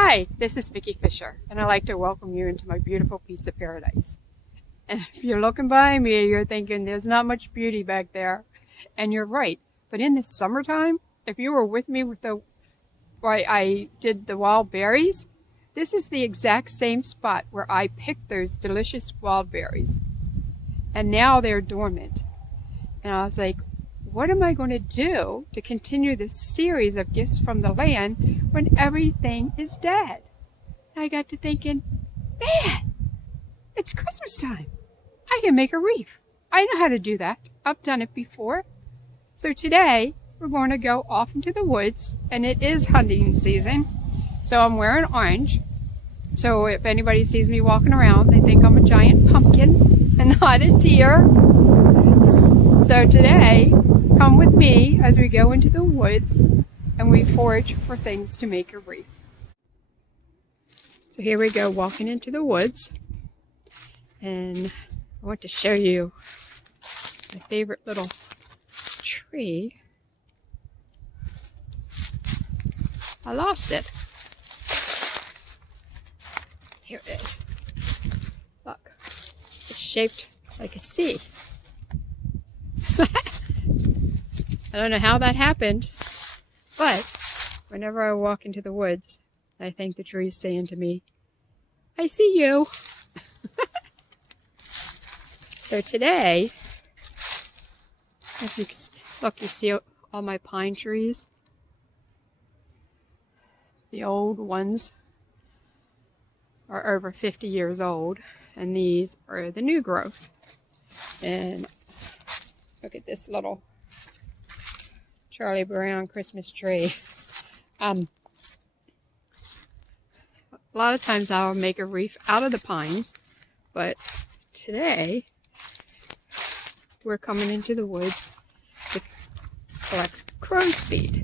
Hi, this is Vicki Fisher, and I'd like to welcome you into my beautiful piece of paradise. And if you're looking behind me, you're thinking there's not much beauty back there. And you're right. But in the summertime, if you were with me with I did the wild berries, this is the exact same spot where I picked those delicious wild berries. And now they're dormant. And I was like, what am I going to do to continue this series of gifts from the land when everything is dead? And I got to thinking, man, it's Christmas time. I can make a wreath. I know how to do that. I've done it before. So today we're going to go off into the woods, and it is hunting season. So I'm wearing orange. So if anybody sees me walking around, they think I'm a giant pumpkin and not a deer. So today, come with me as we go into the woods and we forage for things to make a wreath. So here we go, walking into the woods, and I want to show you my favorite little tree. I lost it. Here it is. Look, it's shaped like a C. I don't know how that happened, but whenever I walk into the woods, I think the tree's saying to me, I see you. So today, if you look, you see all my pine trees. The old ones are over 50 years old, and these are the new growth. And look at this little Charlie Brown Christmas tree. A lot of times I'll make a wreath out of the pines, but today we're coming into the woods to collect crow's feet.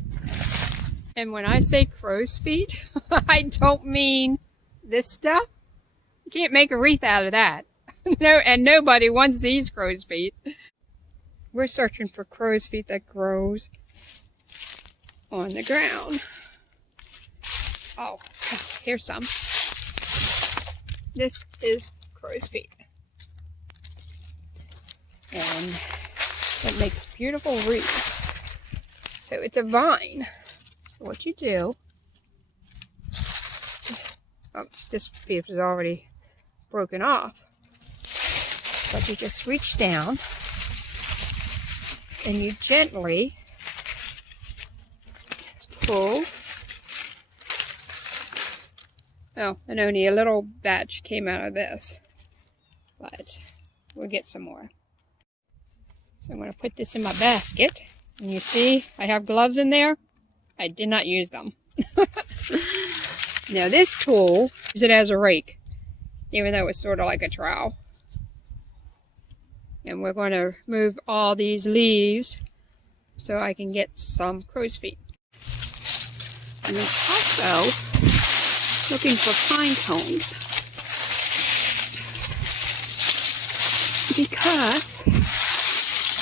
And when I say crow's feet, I don't mean this stuff. You can't make a wreath out of that. No, and nobody wants these crow's feet. We're searching for crow's feet that grows on the ground. Oh, here's some. This is crow's feet. And it makes beautiful wreaths. So it's a vine. So what you do, oh, this piece is already broken off. But you just reach down and you gently pull. Oh, and only a little batch came out of this, but we'll get some more. So I'm going to put this in my basket, and you see I have gloves in there. I did not use them. Now this tool, use it as a rake, even though it's sort of like a trowel. And we're going to remove all these leaves so I can get some crow's feet. And then also looking for pine cones, because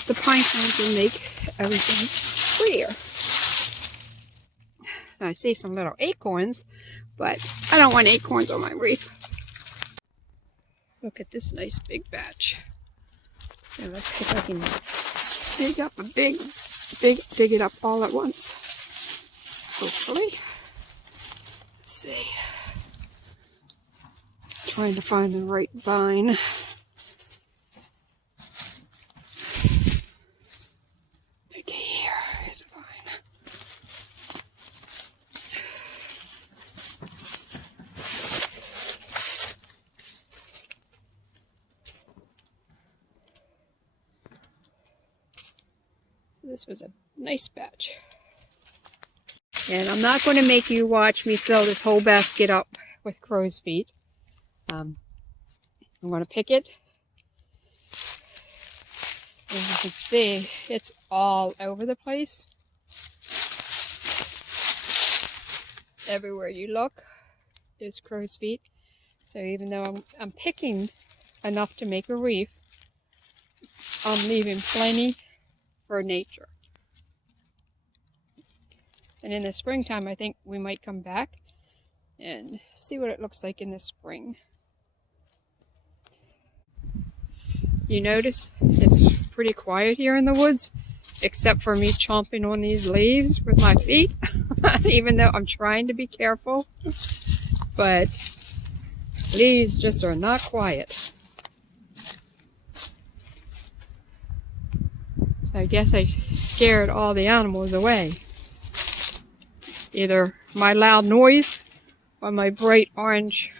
the pine cones will make everything prettier. Now I see some little acorns, but I don't want acorns on my wreath. Look at this nice big batch. Now let's see if I can dig up dig it up all at once. Hopefully. Let's see. Trying to find the right vine. Okay, here's a vine. This was a nice batch. And I'm not going to make you watch me fill this whole basket up with crow's feet. I'm going to pick it. As you can see, it's all over the place. Everywhere you look is crow's feet. So even though I'm picking enough to make a wreath, I'm leaving plenty for nature. And in the springtime, I think we might come back and see what it looks like in the spring. You notice it's pretty quiet here in the woods, except for me chomping on these leaves with my feet, even though I'm trying to be careful, but leaves just are not quiet. I guess I scared all the animals away. Either my loud noise or my bright orange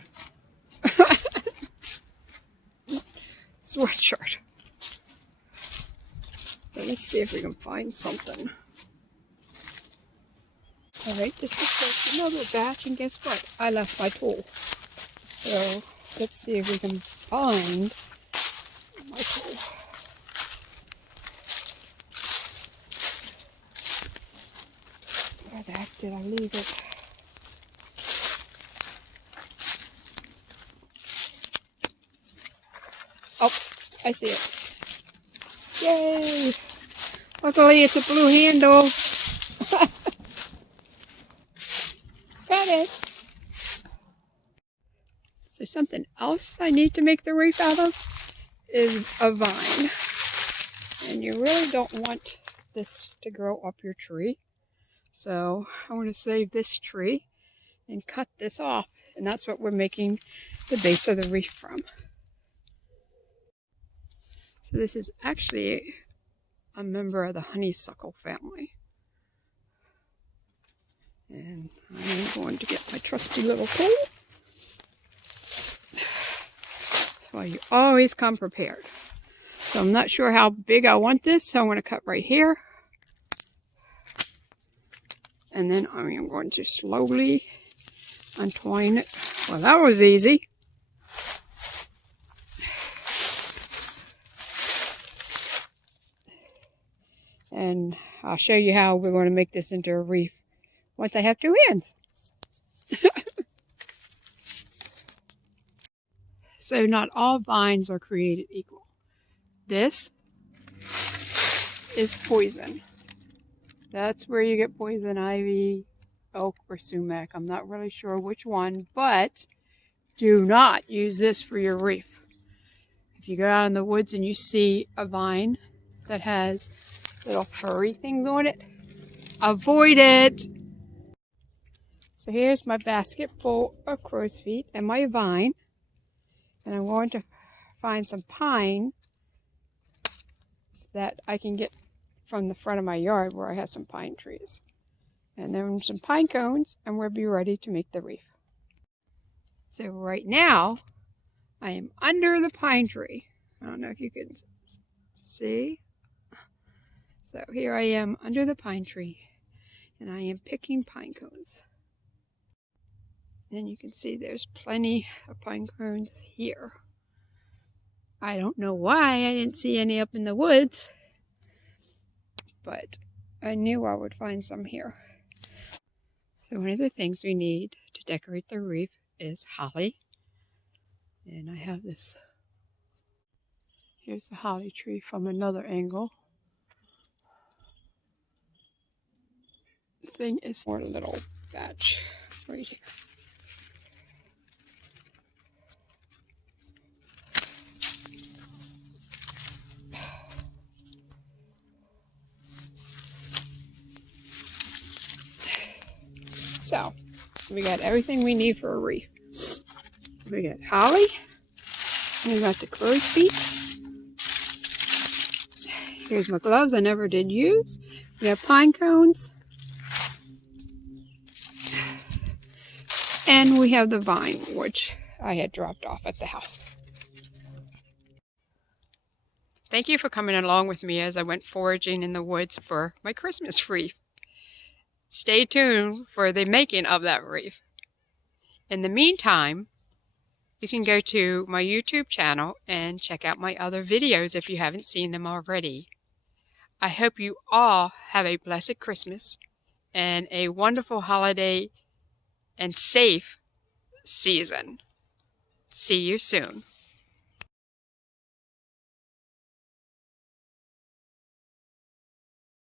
sweatshirt. But let's see if we can find something. Alright, this is another batch, and guess what? I left my tool. So let's see if we can find my tool. Where the heck did I leave it? Oh, I see it. Yay! Luckily it's a blue handle. Got it. So something else I need to make the wreath out of is a vine. And you really don't want this to grow up your tree. So I want to save this tree and cut this off. And that's what we're making the base of the wreath from. So this is actually a member of the honeysuckle family. And I'm going to get my trusty little tool. Well, you always come prepared. So I'm not sure how big I want this, so I'm going to cut right here. And then I am going to slowly untwine it. Well, that was easy. And I'll show you how we're going to make this into a wreath once I have two hands. So not all vines are created equal. This is poison. That's where you get poison ivy, oak, or sumac. I'm not really sure which one, but do not use this for your wreath. If you go out in the woods and you see a vine that has little furry things on it, avoid it. So here's my basket full of crow's feet and my vine. And I'm going to find some pine that I can get from the front of my yard where I have some pine trees. And then some pine cones, and we'll be ready to make the wreath. So right now, I am under the pine tree. I don't know if you can see. So here I am under the pine tree, and I am picking pine cones. And you can see there's plenty of pine cones here. I don't know why I didn't see any up in the woods, but I knew I would find some here. So one of the things we need to decorate the wreath is holly. And I have this. Here's the holly tree from another angle. The thing is more little batch right here. So, we got everything we need for a wreath. We got holly, we got the crow's feet. Here's my gloves I never did use. We have pine cones. And we have the vine, which I had dropped off at the house. Thank you for coming along with me as I went foraging in the woods for my Christmas wreath. Stay tuned for the making of that wreath. In the meantime, you can go to my YouTube channel and check out my other videos if you haven't seen them already. I hope you all have a blessed Christmas and a wonderful holiday and safe season. See you soon.